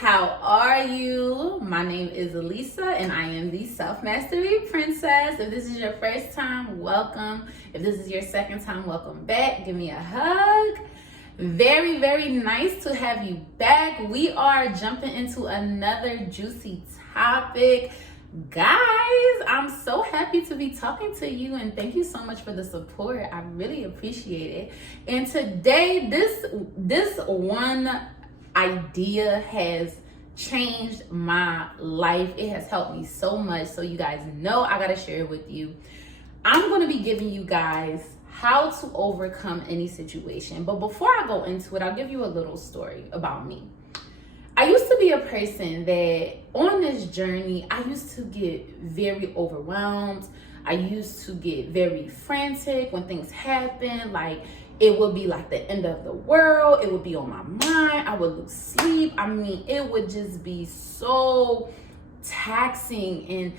how are you? My name is Elisa and I am the Self Mastery Princess. If this is your first time, welcome. If this is your second time, welcome back. Give me a hug. Very, very nice to have you back. We are jumping into another juicy topic. Guys, I'm so happy to be talking to you and thank you so much for the support. I really appreciate it. And today, this one idea has changed my life. It has helped me so much. So you guys know I gotta share it with you. I'm gonna be giving you guys how to overcome any situation. But before I go into it, I'll give you a little story about me. I used to be a person that on this journey, I used to get very overwhelmed. I used to get very frantic when things happen. Like it would be like the end of the world. It would be on my mind. I would lose sleep. I mean, it would just be so taxing and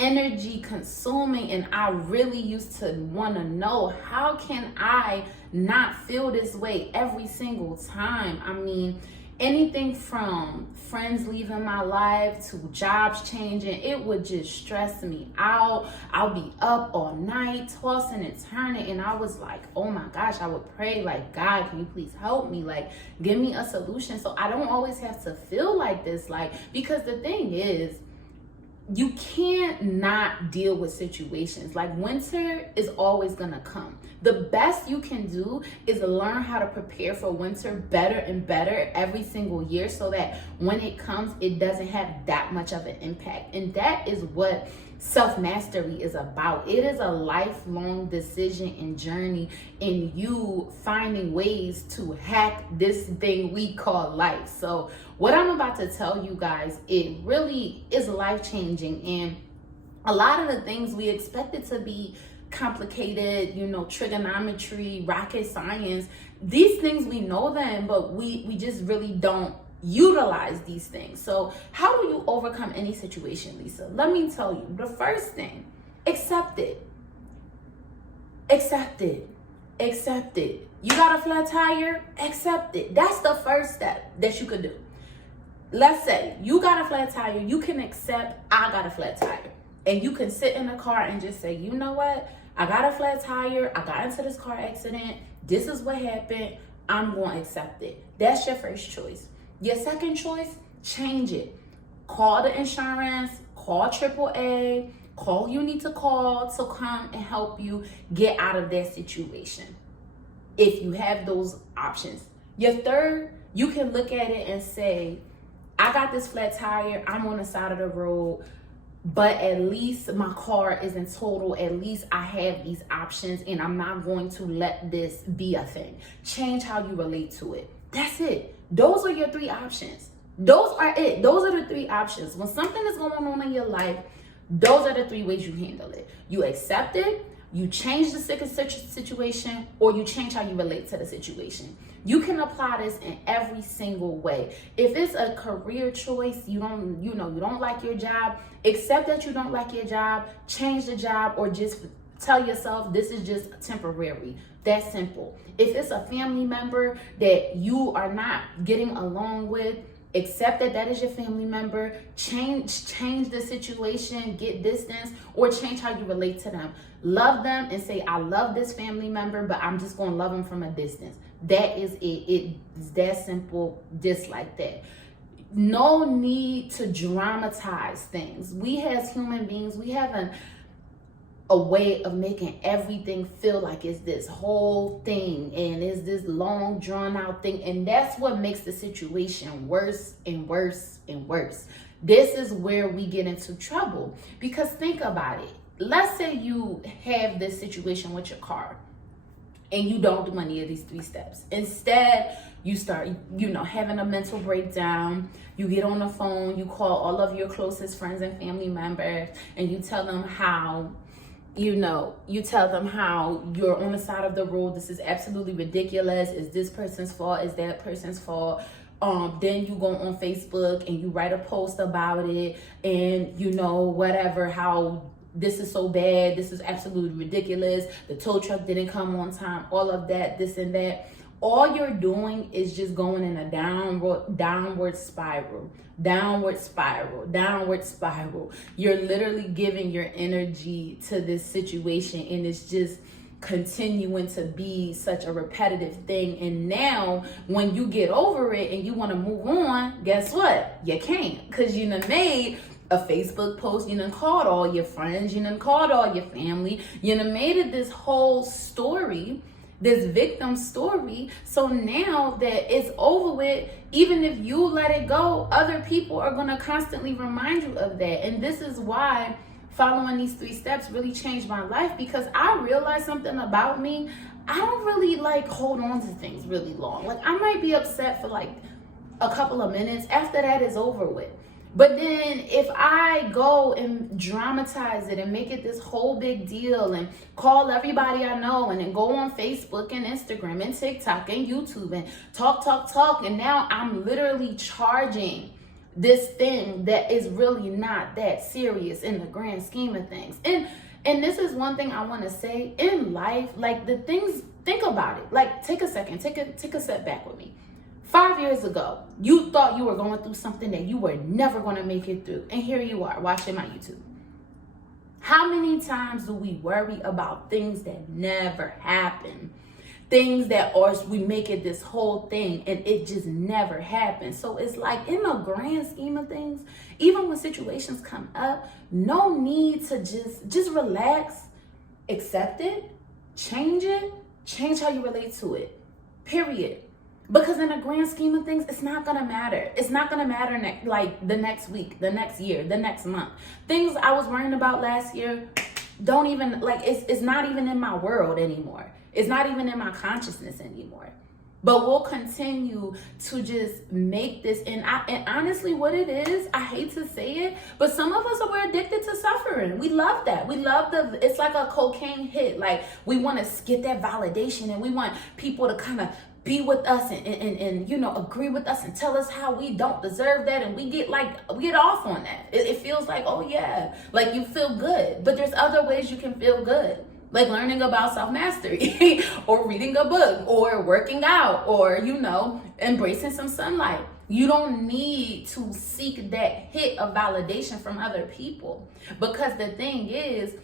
energy consuming. And I really used to want to know, how can I not feel this way every single time? I mean, anything from friends leaving my life to jobs changing, it would just stress me out. I'll be up all night, tossing and turning. And I was like, oh my gosh, I would pray like, God, can you please help me? Like, give me a solution so I don't always have to feel like this. Like, because the thing is, you can't not deal with situations. Like winter is always gonna come. The best you can do is learn how to prepare for winter better and better every single year so that when it comes, it doesn't have that much of an impact. And that is what self-mastery is about. It is a lifelong decision and journey in you finding ways to hack this thing we call life. So what I'm about to tell you guys, it really is life-changing. And a lot of the things we expect it to be complicated, you know, trigonometry, rocket science, these things we know them, but we just really don't utilize these things. So how do you overcome any situation, Lisa? Let me tell you, the first thing, accept it. Accept it. Accept it. You got a flat tire? Accept it. That's the first step that you could do. Let's say you got a flat tire, you can accept I got a flat tire. And you can sit in the car and just say, you know what? I got a flat tire. I got into this car accident. This is what happened. I'm going to accept it. That's your first choice. Your second choice, change it. Call the insurance, call AAA, call you need to call to come and help you get out of that situation. If you have those options. Your third, you can look at it and say, I got this flat tire. I'm on the side of the road, but at least my car isn't total. At least I have these options and I'm not going to let this be a thing. Change how you relate to it. That's it. Those are your three options. Those are it. Those are the three options. When something is going on in your life, those are the three ways you handle it. You accept it, you change the situation, or you change how you relate to the situation. You can apply this in every single way. If it's a career choice, you don't like your job, accept that you don't like your job, change the job, or just tell yourself this is just temporary. That's simple. If it's a family member that you are not getting along with, accept that that is your family member, change the situation, get distance, or change how you relate to them. Love them and say, I love this family member, but I'm just going to love them from a distance. That is it. It's that simple, just like that. No need to dramatize things. We as human beings, we have a way of making everything feel like it's this whole thing and it's this long drawn out thing. And that's what makes the situation worse and worse and worse. This is where we get into trouble, because think about it. Let's say you have this situation with your car and you don't do any of these three steps. Instead, you start, having a mental breakdown. You get on the phone, you call all of your closest friends and family members, and you tell them how you're on the side of the road. This is absolutely ridiculous. Is this person's fault? Is that person's fault? Then you go on Facebook and you write a post about it, and how this is so bad. This is absolutely ridiculous. The tow truck didn't come on time. All of that, this and that. all you're doing is just going in a downward spiral. You're literally giving your energy to this situation, and it's just continuing to be such a repetitive thing. And now when you get over it and you want to move on, guess what? You can't, because you done made a Facebook post, you done called all your friends, you done called all your family, you done made it this whole story, this victim story. So now that it's over with, even if you let it go, other people are going to constantly remind you of that. And this is why following these 3 steps really changed my life, because I realized something about me. I don't really like hold on to things really long. Like, I might be upset for like a couple of minutes. After that, it's over with. But then if I go and dramatize it and make it this whole big deal and call everybody I know and then go on Facebook and Instagram and TikTok and YouTube and talk, and now I'm literally charging this thing that is really not that serious in the grand scheme of things. And this is one thing I want to say in life, like the things, think about it. Like, take a second, take a step back with me. 5 years ago, you thought you were going through something that you were never going to make it through. And here you are watching my YouTube. How many times do we worry about things that never happen? Things that we make it this whole thing and it just never happens. So it's like, in the grand scheme of things, even when situations come up, no need to just relax, accept it, change how you relate to it, period. Because in the grand scheme of things, it's not gonna matter. It's not gonna matter like the next week, the next year, the next month. Things I was worrying about last year don't even, like, it's not even in my world anymore. It's not even in my consciousness anymore. But we'll continue to just make this, and honestly, what it is, I hate to say it, but some of us are addicted to suffering. We love that. We love it's like a cocaine hit. Like, we want to get that validation, and we want people to kind of be with us and you know, agree with us and tell us how we don't deserve that, and we get off on that. It feels like, oh yeah, like you feel good. But there's other ways you can feel good, like learning about self-mastery or reading a book or working out or, you know, embracing some sunlight. You don't need to seek that hit of validation from other people, because the thing is,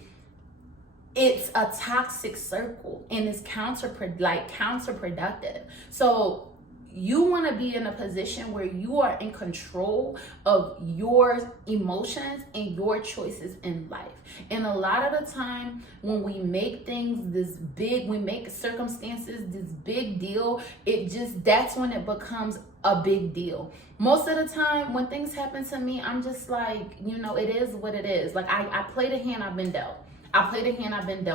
it's a toxic circle and it's counterproductive. So you want to be in a position where you are in control of your emotions and your choices in life. And a lot of the time when we make things this big, we make circumstances this big deal, that's when it becomes a big deal. Most of the time when things happen to me, I'm just like, you know, it is what it is. Like, I play the hand I've been dealt.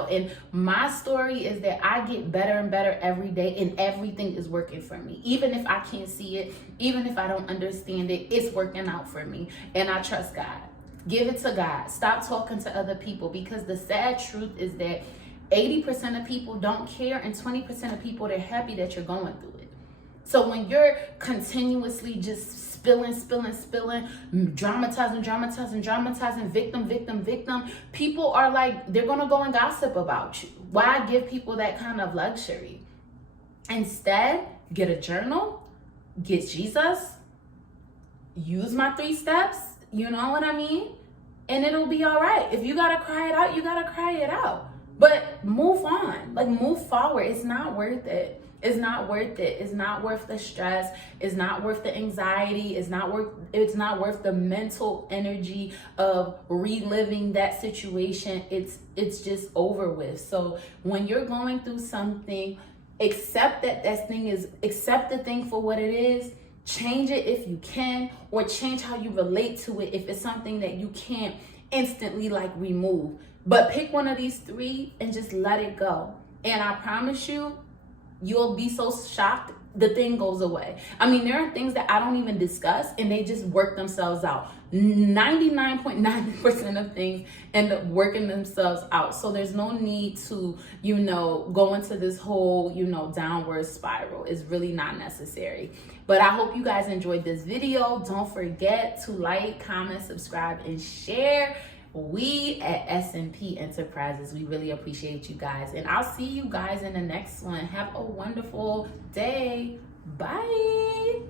And my story is that I get better and better every day, and everything is working for me. Even if I can't see it, even if I don't understand it, it's working out for me. And I trust God. Give it to God. Stop talking to other people, because the sad truth is that 80% of people don't care, and 20% of people, they're happy that you're going through it. So when you're continuously just spilling, dramatizing, victim, people are like, they're gonna go and gossip about you. Why give people that kind of luxury? Instead, get a journal, get Jesus, use my 3 steps, you know what I mean? And it'll be all right. If you gotta cry it out, you gotta cry it out. But move on, like, move forward. It's not worth it. It's not worth it. It's not worth the stress. It's not worth the anxiety. It's not worth the mental energy of reliving that situation. It's just over with. So when you're going through something, accept accept the thing for what it is. Change it if you can, or change how you relate to it if it's something that you can't instantly like remove. But pick one of these 3 and just let it go. And I promise you, you'll be so shocked, the thing goes away. I mean, there are things that I don't even discuss, and they just work themselves out. 99.9% of things end up working themselves out. So there's no need to, you know, go into this whole, you know, downward spiral. It's really not necessary. But I hope you guys enjoyed this video. Don't forget to like, comment, subscribe, and share. we at S&P Enterprises, we really appreciate you guys. And I'll see you guys in the next one. Have a wonderful day. Bye.